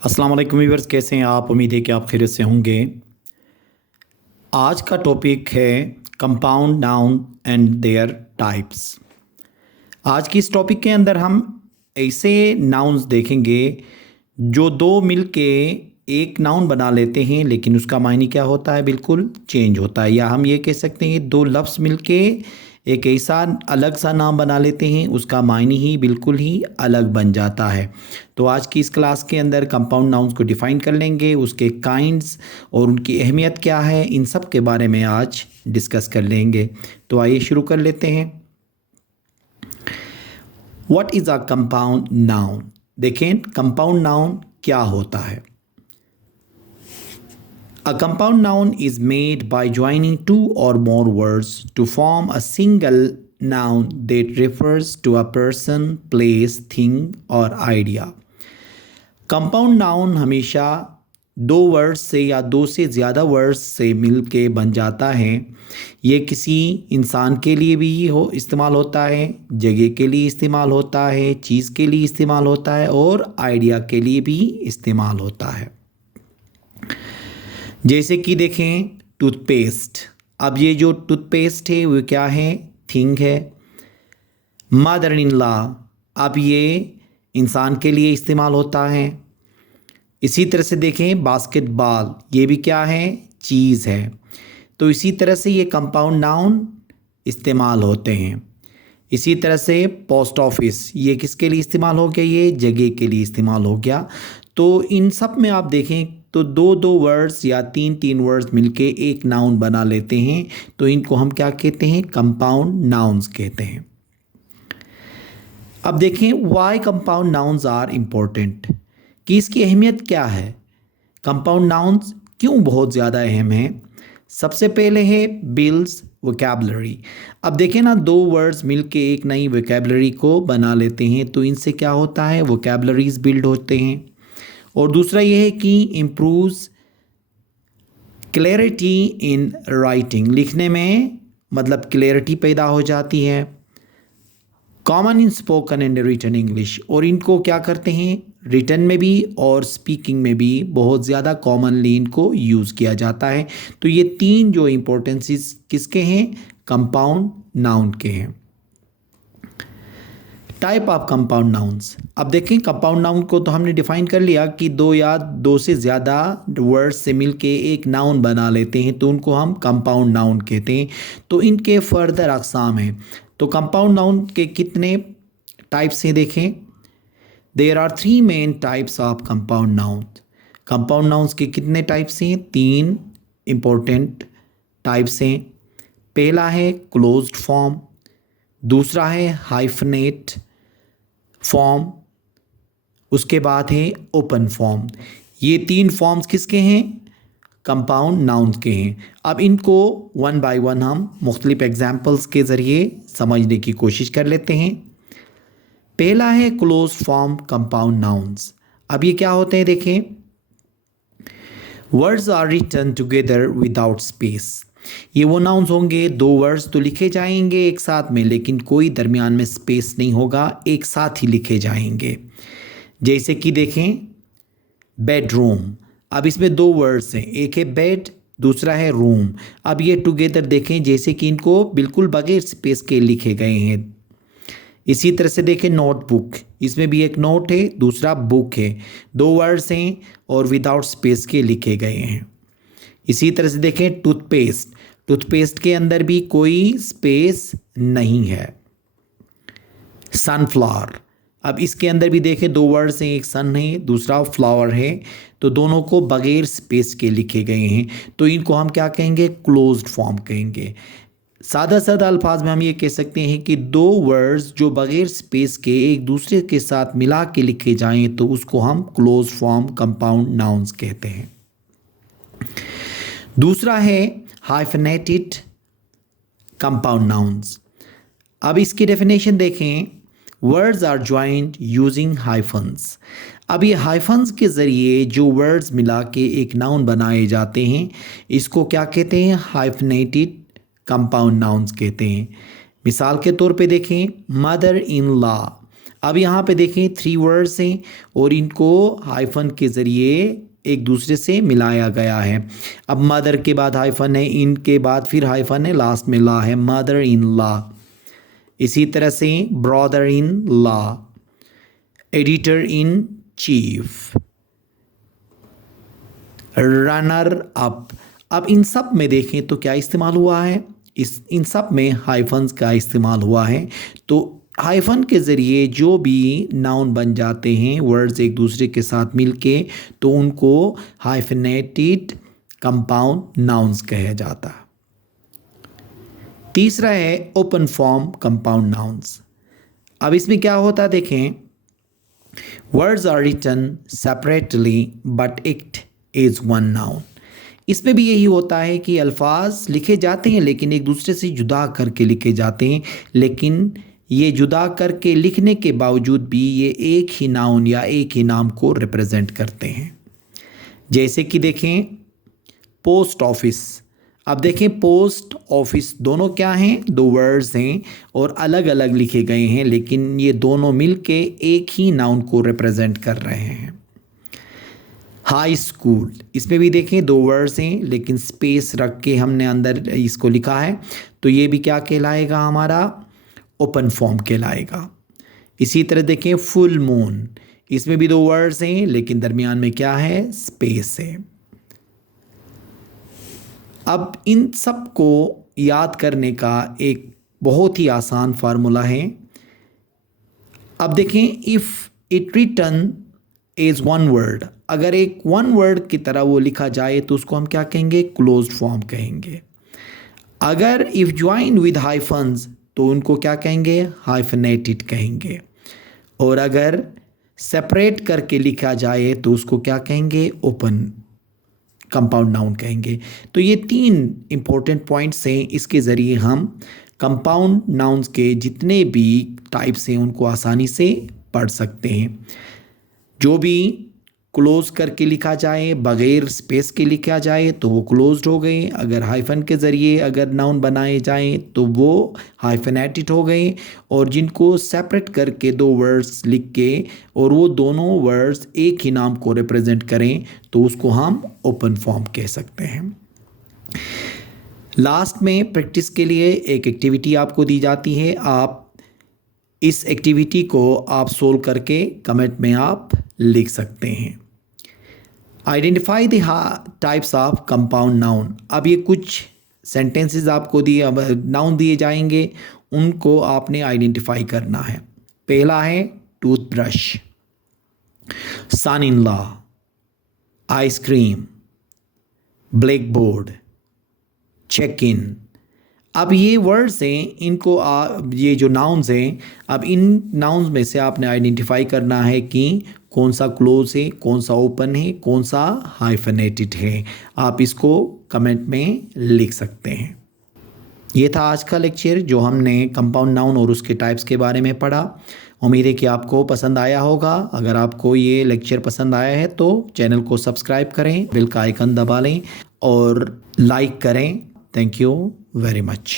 अस्सलाम वालेकुम व्यूअर्स, कैसे हैं आप? उम्मीद है कि आप खैरियत से होंगे। आज का टॉपिक है compound noun and there types. आज की इस टॉपिक के अंदर हम ऐसे नाउन्स देखेंगे जो दो मिलके एक नाउन बना लेते हैं, लेकिन उसका मायने क्या होता है, बिल्कुल चेंज होता है। या हम ये कह सकते हैं दो लफ्ज़ मिलके एक ऐसा अलग सा नाम बना लेते हैं, उसका मायने ही बिल्कुल ही अलग बन जाता है। तो आज की इस क्लास के अंदर कंपाउंड नाउन्स को डिफ़ाइन कर लेंगे, उसके काइंड्स और उनकी अहमियत क्या है, इन सब के बारे में आज डिस्कस कर लेंगे। तो आइए शुरू कर लेते हैं। What is a compound noun? देखें कंपाउंड नाउन क्या होता है। A compound noun is made by joining two or more words to form a single noun that refers to a person, place, thing or idea. Compound noun हमेशा दो words से या दो से ज़्यादा वर्ड्स से मिल के बन जाता है। ये किसी इंसान के लिए भी इस्तेमाल होता है, जगह के लिए इस्तेमाल होता है, चीज़ के लिए इस्तेमाल होता है और आइडिया के लिए भी इस्तेमाल होता है। जैसे कि देखें टूथपेस्ट। अब ये जो टूथपेस्ट है वो क्या है, थिंग है। मदर इन लॉ, अब ये इंसान के लिए इस्तेमाल होता है। इसी तरह से देखें बास्केटबॉल, ये भी क्या है, चीज़ है। तो इसी तरह से ये कंपाउंड नाउन इस्तेमाल होते हैं। इसी तरह से पोस्ट ऑफिस, ये किसके लिए इस्तेमाल हो गया, ये जगह के लिए इस्तेमाल हो गया। तो इन सब में आप देखें तो दो दो वर्ड्स या तीन तीन वर्ड्स मिलके एक नाउन बना लेते हैं, तो इनको हम क्या कहते हैं, कंपाउंड नाउन्स कहते हैं। अब देखें why compound nouns are important, कि इसकी अहमियत क्या है, कंपाउंड नाउन्स क्यों बहुत ज़्यादा अहम है। सबसे पहले है बिल्ड्स वोकैबुलरी। अब देखें ना, दो वर्ड्स मिलके एक नई वोकैबुलरी को बना लेते हैं, तो इनसे क्या होता है, वोकैबुलरीज बिल्ड होते हैं। और दूसरा ये है कि इम्प्रूव्स क्लैरिटी इन राइटिंग, लिखने में मतलब क्लैरिटी पैदा हो जाती है। Common in spoken and written English, और इनको क्या करते हैं, रिटन में भी और स्पीकिंग में भी बहुत ज़्यादा कॉमनली इनको यूज़ किया जाता है। तो ये तीन जो इम्पोर्टेंसेस किसके हैं, कंपाउंड नाउन के हैं। Type of compound nouns. अब देखें कंपाउंड नाउन को तो हमने डिफाइन कर लिया कि दो या दो से ज़्यादा वर्ड्स से मिलके एक नाउन बना लेते हैं, तो उनको हम कंपाउंड नाउन कहते हैं। तो इनके फर्दर अक़साम हैं। तो कंपाउंड नाउन के कितने टाइप्स हैं देखें। There are three main types of compound noun. Compound nouns के कितने टाइप्स हैं, तीन इम्पोर्टेंट टाइप्स हैं। पहला है क्लोज्ड फॉर्म, दूसरा है हाइफनेट फॉर्म, उसके बाद है ओपन फॉर्म। ये तीन फॉर्म्स किसके हैं, कंपाउंड नाउन के हैं। अब इनको वन बाय वन हम मुख्तलिफ एग्जाम्पल्स के ज़रिए समझने की कोशिश कर लेते हैं। पहला है क्लोज फॉर्म कंपाउंड नाउन्स। अब ये क्या होते हैं देखें, words are written together without space. ये वो नाउन्स होंगे, दो वर्ड्स तो लिखे जाएंगे एक साथ में, लेकिन कोई दरमियान में स्पेस नहीं होगा, एक साथ ही लिखे जाएंगे। जैसे कि देखें बेडरूम। अब इसमें दो वर्ड्स हैं, एक है बेड, दूसरा है रूम। अब ये टुगेदर देखें जैसे कि इनको बिल्कुल बगैर स्पेस के लिखे गए हैं। इसी तरह से देखें नोटबुक, इसमें भी एक नोट है, दूसरा बुक है, दो वर्ड्स हैं और विदाउट स्पेस के लिखे गए हैं। इसी तरह से देखें टूथपेस्ट, टूथपेस्ट के अंदर भी कोई स्पेस नहीं है। सनफ्लावर, अब इसके अंदर भी देखें दो वर्ड्स हैं, एक सन है, दूसरा फ्लावर है, तो दोनों को बगैर स्पेस के लिखे गए हैं, तो इनको हम क्या कहेंगे, क्लोज्ड फॉर्म कहेंगे। सादा सादा अल्फाज में हम ये कह सकते हैं कि दो वर्ड्स जो बगैर स्पेस के एक दूसरे के साथ मिला के लिखे जाएं, तो उसको हम क्लोज फॉर्म कंपाउंड नाउन्स कहते हैं। दूसरा है हाइफनेटेड कंपाउंड नाउन्स। अब इसकी डेफिनेशन देखें, words are joint using hyphens. अब ये हाइफन्स के ज़रिए जो वर्ड्स मिला के एक नाउन बनाए जाते हैं, इसको क्या कहते हैं, हाइफनेटेड कंपाउंड नाउन्स कहते हैं। मिसाल के तौर पे देखें मदर इन लॉ। अब यहाँ पे देखें 3 वर्ड्स हैं और इनको हाइफन के ज़रिए एक दूसरे से मिलाया गया है। अब मदर के बाद हाइफन है, इन के बाद फिर हाइफन है, लास्ट में ला है, मदर इन लॉ। इसी तरह से brother in law, editor in chief, runner up. अब इन सब में देखें तो क्या इस्तेमाल हुआ है, इन सब में हाइफन्स का इस्तेमाल हुआ है। तो हाइफन के ज़रिए जो भी नाउन बन जाते हैं वर्ड्स एक दूसरे के साथ मिलके, तो उनको हाइफनेटेड कंपाउंड नाउन्स कहा जाता है। तीसरा है ओपन फॉर्म कंपाउंड नाउन्स। अब इसमें क्या होता है देखें, words are written separately but it is one noun. इसमें भी यही होता है कि अल्फाज लिखे जाते हैं लेकिन एक दूसरे से जुदा करके लिखे जाते हैं, लेकिन ये जुदा करके लिखने के बावजूद भी ये एक ही नाउन या एक ही नाम को रिप्रेजेंट करते हैं। जैसे कि देखें पोस्ट ऑफिस। अब देखें पोस्ट ऑफिस दोनों क्या हैं, 2 वर्ड्स हैं और अलग अलग लिखे गए हैं, लेकिन ये दोनों मिलके एक ही नाउन को रिप्रेजेंट कर रहे हैं। हाई स्कूल, इसमें भी देखें 2 वर्ड्स हैं लेकिन स्पेस रख के हमने अंदर इसको लिखा है, तो ये भी क्या कहलाएगा, हमारा ओपन फॉर्म कहलाएगा। इसी तरह देखें फुल मून, इसमें भी 2 वर्ड्स हैं लेकिन दरमियान में क्या है, स्पेस है। अब इन सब को याद करने का एक बहुत ही आसान फार्मूला है। अब देखें if it written as 1 word, अगर एक 1 वर्ड की तरह वो लिखा जाए तो उसको हम क्या कहेंगे, क्लोज्ड फॉर्म कहेंगे। अगर इफ़ ज्वाइन विद हाइफन्स तो उनको क्या कहेंगे, हाइफनेटेड कहेंगे। और अगर सेपरेट करके लिखा जाए तो उसको क्या कहेंगे, ओपन कंपाउंड नाउन कहेंगे। तो ये 3 इंपॉर्टेंट पॉइंट्स हैं, इसके ज़रिए हम कंपाउंड नाउन्स के जितने भी टाइप्स हैं उनको आसानी से पढ़ सकते हैं। जो भी क्लोज करके लिखा जाए, बगैर स्पेस के लिखा जाए तो वो क्लोज्ड हो गए। अगर हाइफन के ज़रिए अगर नाउन बनाए जाएं तो वो हाइफनेटेड हो गए। और जिनको सेपरेट करके 2 वर्ड्स लिख के और वो दोनों वर्ड्स एक ही नाम को रिप्रेजेंट करें तो उसको हम ओपन फॉर्म कह सकते हैं। लास्ट में प्रैक्टिस के लिए एक एक्टिविटी आपको दी जाती है। आप इस एक्टिविटी को आप सोल्व करके कमेंट में आप लिख सकते हैं। Identify the types of compound noun. अब ये कुछ सेंटेंसेस आपको दिए, नाउन दिए जाएंगे, उनको आपने आइडेंटिफाई करना है। पहला है toothbrush, son in law, ice cream, black board, check in. अब ये वर्ड्स हैं, इनको ये जो नाउन्स हैं, अब इन नाउन्स में से आपने आइडेंटिफाई करना है कि कौन सा क्लोज है, कौन सा ओपन है, कौन सा हाइफनेटेड है। आप इसको कमेंट में लिख सकते हैं। ये था आज का लेक्चर जो हमने कंपाउंड नाउन और उसके टाइप्स के बारे में पढ़ा। उम्मीद है कि आपको पसंद आया होगा। अगर आपको ये लेक्चर पसंद आया है तो चैनल को सब्सक्राइब करें, बेल का आइकन दबा लें और लाइक करें। Thank you very much.